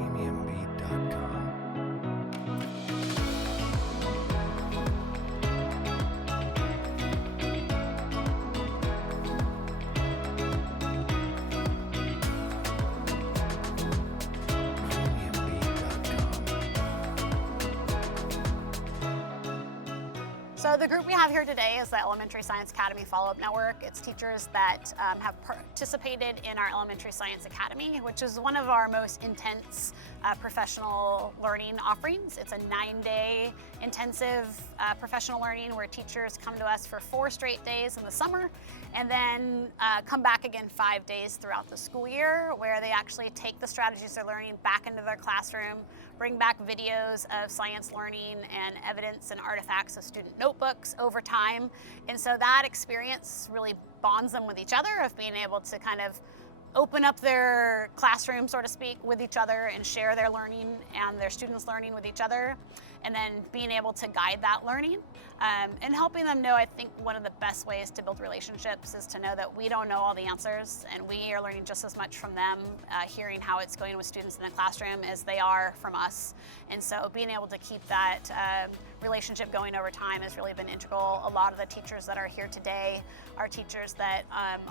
premiumbeat.com. So the group we have here today is the Elementary Science Academy Follow-Up Network. It's teachers that have participated in our Elementary Science Academy, which is one of our most intense professional learning offerings. It's a 9-day intensive professional learning where teachers come to us for 4 straight days in the summer and then come back again 5 days throughout the school year, where they actually take the strategies they're learning back into their classroom, bring back videos of science learning and evidence and artifacts of student notebooks over time. And so that experience really bonds them with each other, of being able to kind of open up their classroom, so to speak, with each other and share their learning and their students' learning with each other, and then being able to guide that learning and helping them know. I think one of the best ways to build relationships is to know that we don't know all the answers, and we are learning just as much from them, hearing how it's going with students in the classroom as they are from us. And so being able to keep that relationship going over time has really been integral. A lot of the teachers that are here today are teachers that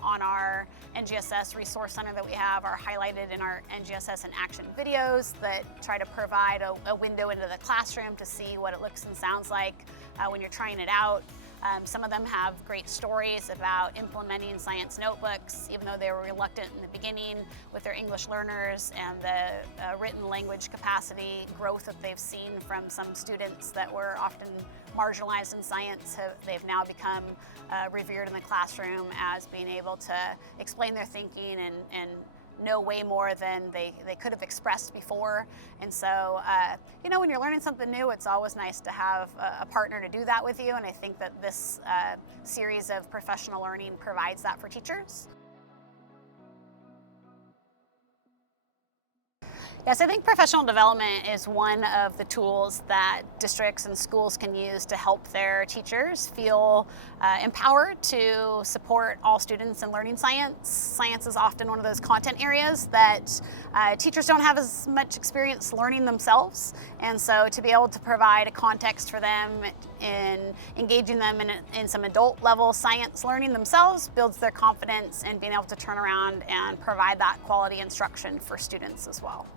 on our NGSS resource center that we have are highlighted in our NGSS in action videos that try to provide a window into the classroom to see what it looks and sounds like when you're trying it out. Some of them have great stories about implementing science notebooks, even though they were reluctant in the beginning with their English learners, and the written language capacity growth that they've seen from some students that were often marginalized in science. They've now become revered in the classroom as being able to explain their thinking and know way more than they could have expressed before. And so, you know, when you're learning something new, it's always nice to have a partner to do that with you. And I think that this series of professional learning provides that for teachers. Yes, I think professional development is one of the tools that districts and schools can use to help their teachers feel empowered to support all students in learning science. Science is often one of those content areas that teachers don't have as much experience learning themselves. And so to be able to provide a context for them in engaging them in some adult level science learning themselves builds their confidence in being able to turn around and provide that quality instruction for students as well.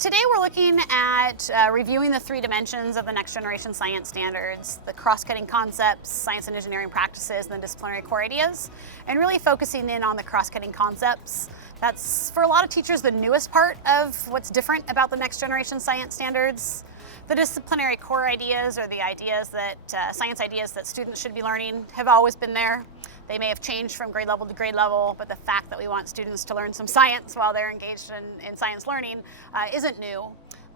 Today we're looking at reviewing the 3 dimensions of the next generation science standards: the cross-cutting concepts, science and engineering practices, and the disciplinary core ideas, and really focusing in on the cross-cutting concepts. That's, for a lot of teachers, the newest part of what's different about the next generation science standards. The disciplinary core ideas, or the ideas that science ideas that students should be learning, have always been there. They may have changed from grade level to grade level, but the fact that we want students to learn some science while they're engaged in science learning isn't new.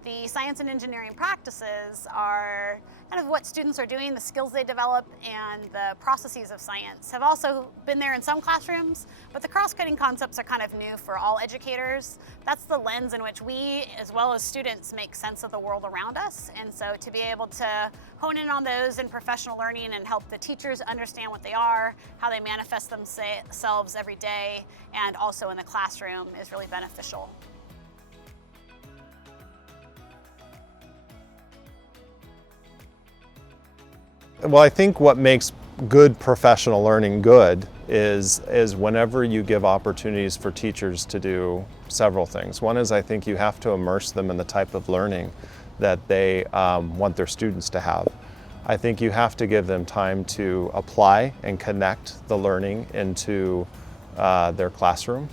The science and engineering practices are kind of what students are doing, the skills they develop, and the processes of science have also been there in some classrooms, but the cross-cutting concepts are kind of new for all educators. That's the lens in which we, as well as students, make sense of the world around us. And so to be able to hone in on those in professional learning and help the teachers understand what they are, how they manifest themselves every day, and also in the classroom is really beneficial. Well, I think what makes good professional learning good is whenever you give opportunities for teachers to do several things. One is, I think you have to immerse them in the type of learning that they want their students to have. I think you have to give them time to apply and connect the learning into their classroom.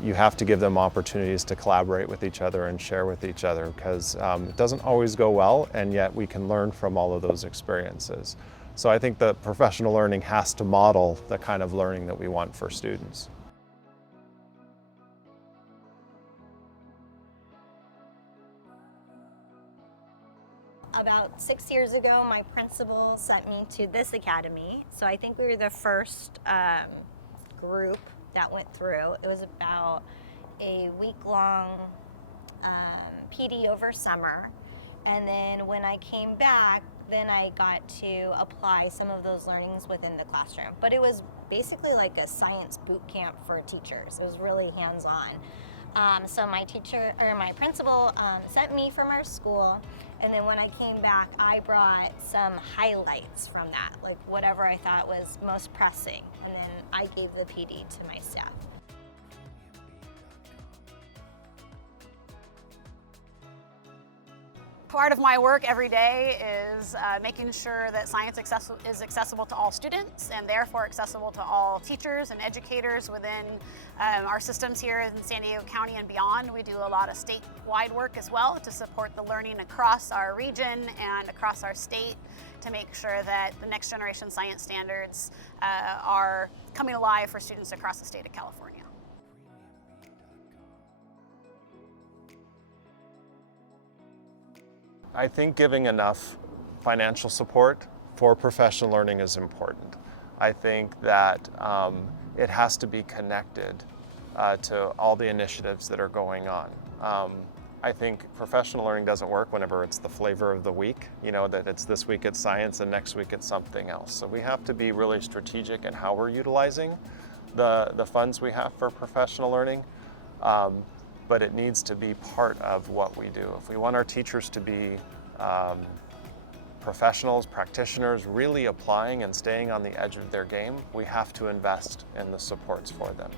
You have to give them opportunities to collaborate with each other and share with each other, because it doesn't always go well, and yet we can learn from all of those experiences. So I think that professional learning has to model the kind of learning that we want for students. About 6 years ago, my principal sent me to this academy. So I think we were the first group that went through. It was about a week-long PD over summer. And then when I came back, then I got to apply some of those learnings within the classroom. But it was basically like a science boot camp for teachers. It was really hands-on. So my principal sent me from our school, and then when I came back, I brought some highlights from that, like whatever I thought was most pressing, and then I gave the PD to my staff. Part of my work every day is making sure that science is accessible to all students and therefore accessible to all teachers and educators within our systems here in San Diego County and beyond. We do a lot of statewide work as well to support the learning across our region and across our state to make sure that the next generation science standards are coming alive for students across the state of California. I think giving enough financial support for professional learning is important. I think that it has to be connected to all the initiatives that are going on. I think professional learning doesn't work whenever it's the flavor of the week, you know, that it's this week it's science and next week it's something else. So we have to be really strategic in how we're utilizing the funds we have for professional learning. But it needs to be part of what we do. If we want our teachers to be professionals, practitioners, really applying and staying on the edge of their game, we have to invest in the supports for them.